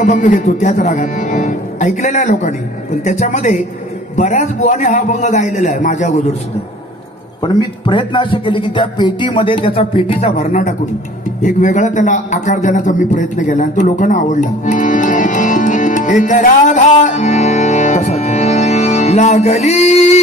अभंग घेतो त्याच रागात ऐकलेला आहे लोकांनी, पण त्याच्यामध्ये बऱ्याच बुवाने हा अभंग गायलेला आहे माझ्या अगोदर सुद्धा. पण मी प्रयत्न असे केले की त्या पेटीमध्ये त्याचा पेटीचा भरणा टाकून एक वेगळा त्याला आकार देण्याचा मी प्रयत्न केला आणि तो लोकांना आवडला. एक राधा तसा लागली